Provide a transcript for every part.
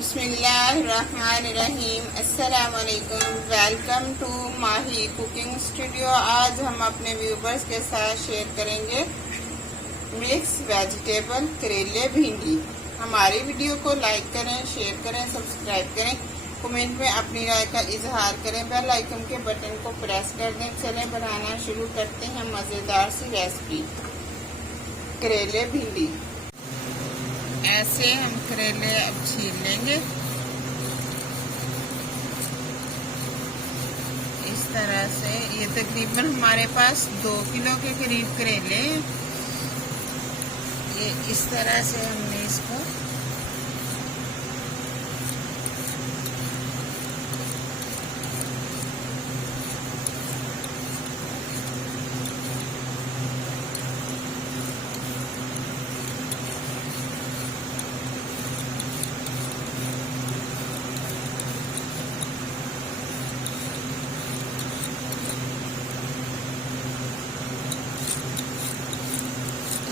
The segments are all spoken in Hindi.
बिस्मिल्लाहिर्रहमानिर्रहीम। अस्सलामुअलैकुम। Welcome to Mahi cooking studio. आज हम अपने व्यूवर्स के साथ शेयर करेंगे मिक्स वेजिटेबल करेले भिंडी। हमारी वीडियो को लाइक करें, शेयर करें, सब्सक्राइब करें, कमेंट में अपनी राय का इजहार करें, बेल आइकन के बटन को प्रेस कर दें। चलें बनाना शुरू करते हैं मज़ेदार सी रेसिपी करेले भिंडी। ऐसे हम करेले अब छील लेंगे इस तरह से। ये तकरीबन हमारे पास 2 किलो के करीब करेले हैं। ये इस तरह से हमने इसको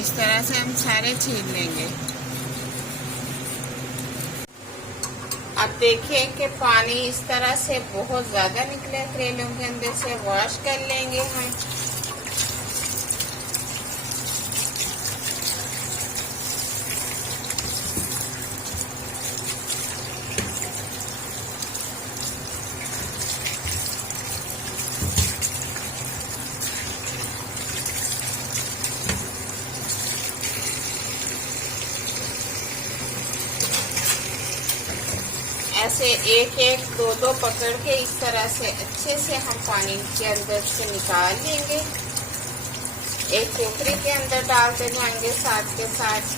इस तरह से हम सारे छील लेंगे। अब देखिए कि पानी इस तरह से बहुत ज्यादा निकले करेलों के अंदर से। वॉश कर लेंगे हम। ऐसे एक एक दो पकड़ के इस तरह से अच्छे से हम पानी के अंदर से निकाल लेंगे। एक टोकरी के अंदर डालते जाएंगे साथ के साथ।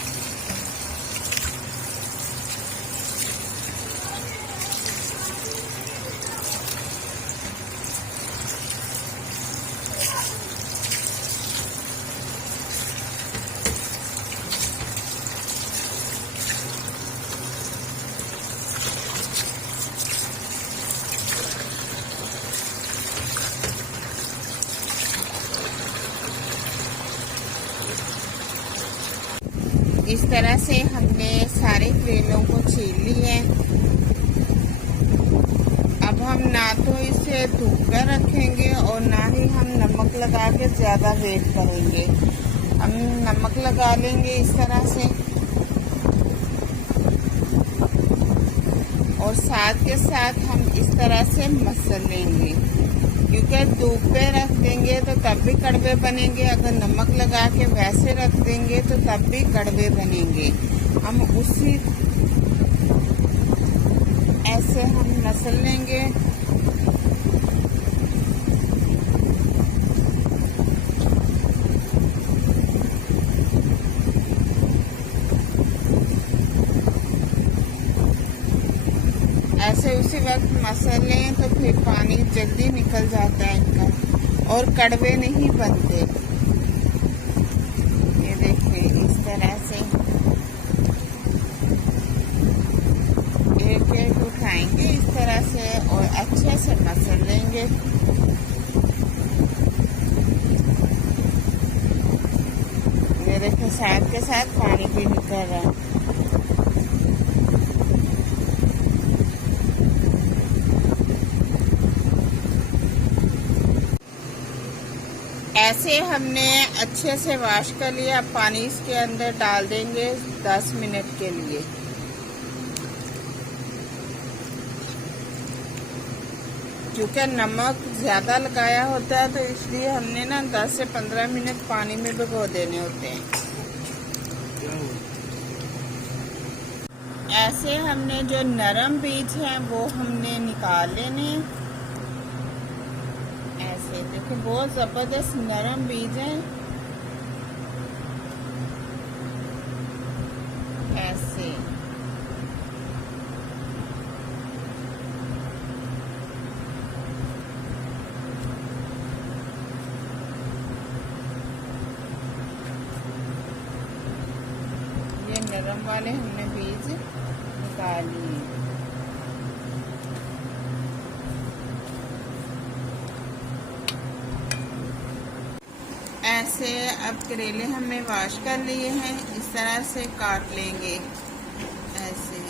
इस तरह से हमने सारे करेलों को छील लिए। अब हम ना तो इसे धूप पर रखेंगे और ना ही हम नमक लगा के ज़्यादा वेट करेंगे। हम नमक लगा लेंगे इस तरह से और साथ के साथ हम इस तरह से मसल लेंगे, क्योंकि धूप पे रख देंगे तो तब भी कड़वे बनेंगे। अगर नमक लगा के वैसे रख देंगे तो तब भी कड़वे बनेंगे। हम उसी ऐसे हम मसल लेंगे। ऐसे उसी वक्त मसल लें तो फिर पानी जल्दी निकल जाता है इनका और कड़वे नहीं बनते। ये देखिए इस तरह से एक एक उठाएंगे इस तरह से और अच्छे से मसल लेंगे। ये देखिए साथ के साथ पानी भी निकल रहा है। ऐसे हमने अच्छे से वॉश कर लिया। अब पानी इसके अंदर डाल देंगे 10 मिनट के लिए। क्योंकि नमक ज़्यादा लगाया होता है तो इसलिए हमने ना 10 से 15 मिनट पानी में भिगो देने होते हैं। ऐसे हमने जो नरम बीज हैं वो हमने निकाल लेने। ऐसे देखिए बहुत जबरदस्त नरम बीज हैं। ऐसे ये नरम वाले हमने बीज निकाल लिए। ऐसे अब करेले हमने वॉश कर लिए हैं, इस तरह से काट लेंगे ऐसे।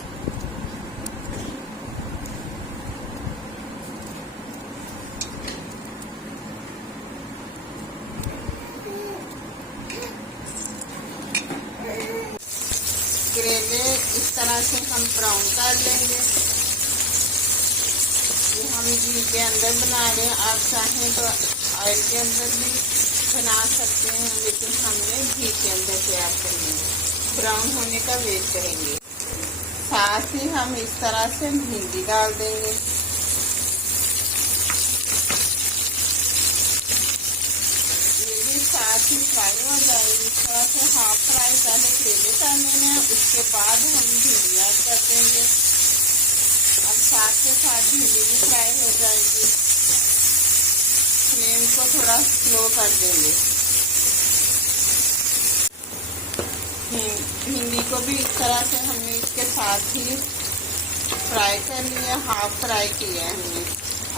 तरह से हम ब्राउन कर लेंगे। ये हम घी के अंदर बना रहे हैं, आप चाहें तो ऑयल के अंदर भी बना सकते हैं, लेकिन हमने घी के अंदर तैयार करनी है। ब्राउन होने का वेट करेंगे। साथ ही हम इस तरह से भिंडी डाल देंगे। साथ ही फ्राई हो जाएगी। थोड़ा सा हाफ फ्राई पहले करेले कर लेना है, उसके बाद हम भिंडी ऐड कर देंगे। अब साथ के साथ भिंडी भी फ्राई हो जाएगी। फ्लेम को थोड़ा स्लो कर देंगे। भिंडी को भी इस तरह से हमने इसके साथ ही फ्राई कर लिया, हाफ फ्राई किया है हमने।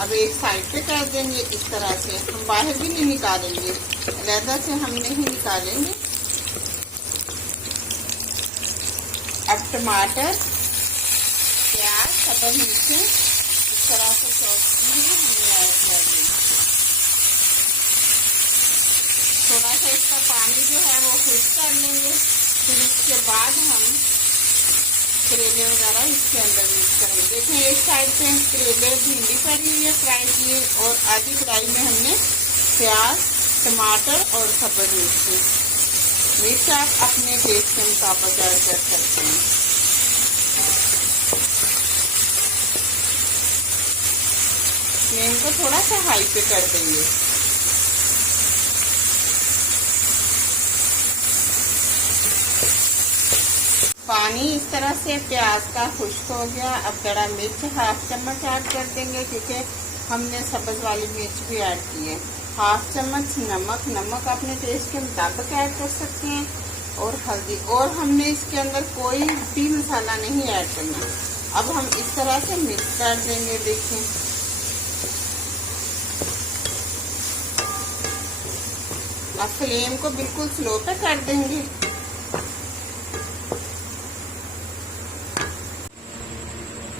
अब एक साइड पे कर देंगे इस तरह से। हम बाहर भी नहीं निकालेंगे, अलहदा से हम नहीं निकालेंगे। अब टमाटर, प्याज, सब्ज़ मिर्चें इस तरह से चॉप की हुई हमने ऐड कर दी। थोड़ा सा इसका पानी जो है वो खुश्क कर लेंगे। फिर इसके बाद हम करेले वगैरह इसके अंदर मिक्स करेंगे। देखें एक साइड पे करेले भिंडी करी हुई है फ्राई किए, और आधी कढ़ाई में हमने प्याज, टमाटर और सब्ज़ मिर्च आप अपने टेस्ट के मुताबिक ऐड कर सकते हैं। फ्लेम को थोड़ा सा हाई पे कर देंगे। पानी इस तरह से प्याज का खुश्क हो गया। अब बड़ा मिर्च हाफ चम्मच ऐड कर देंगे, क्योंकि हमने सब्ज़ वाली मिर्च भी ऐड की है। हाफ चम्मच नमक अपने टेस्ट के मुताबिक ऐड कर सकते हैं, और हल्दी। और हमने इसके अंदर कोई भी मसाला नहीं ऐड करना। अब हम इस तरह से मिक्स कर देंगे। देखें अब फ्लेम को बिल्कुल स्लो पे कर देंगे।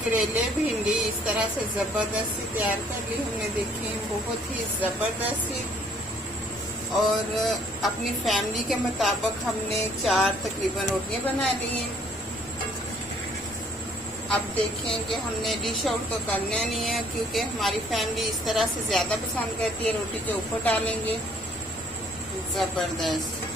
करेले भिंडी इस तरह से ज़बरदस्ती तैयार कर ली हमने। देखें बहुत ही ज़बरदस्ती, और अपनी फैमिली के मुताबिक हमने 4 तकरीबन रोटियां बना ली हैं। अब देखें कि हमने डिश आउट तो करना नहीं है, क्योंकि हमारी फैमिली इस तरह से ज़्यादा पसंद करती है। रोटी के ऊपर डालेंगे, ज़बरदस्त।